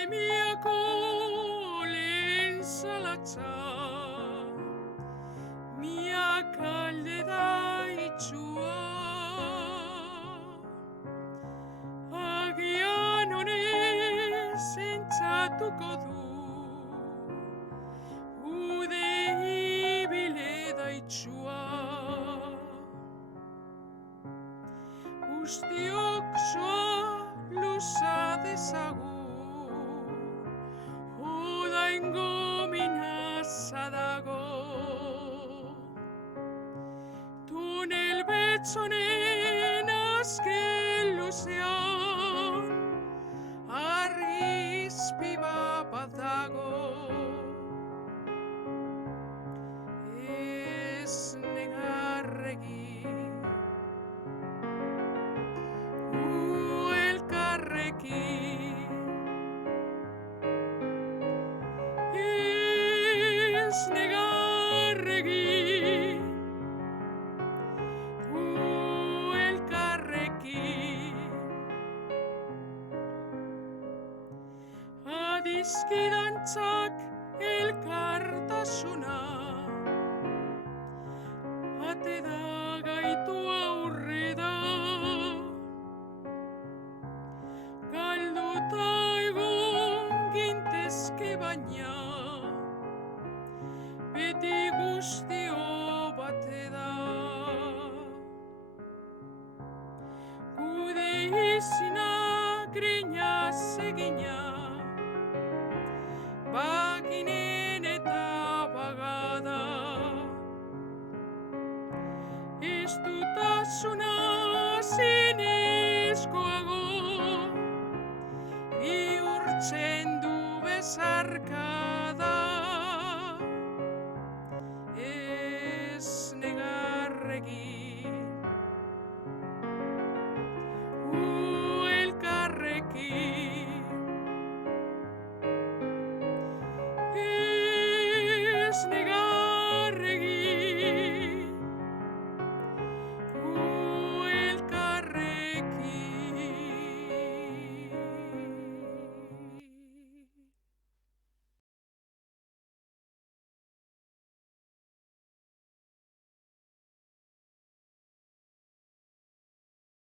Pandemiako lehen zalatza, miak alde da itxua. Agian honez entzatuko du, ude ibile da itxua. Guztiok soa luza dezagun, odaingo minaza dago. Tunel betzonen azken luzean, argizpi bat dago. Ez negarregi, ez negarregi, elkarrekin. Adizkidantzak elkartasuna, ate da gaitu aurrera. Galduta egon gintezke baina, beti guztio bate da. Gude izina grinaz egina, baginen eta bagada. Ez dutasuna zinezkoago, bihurtzen du bezarka.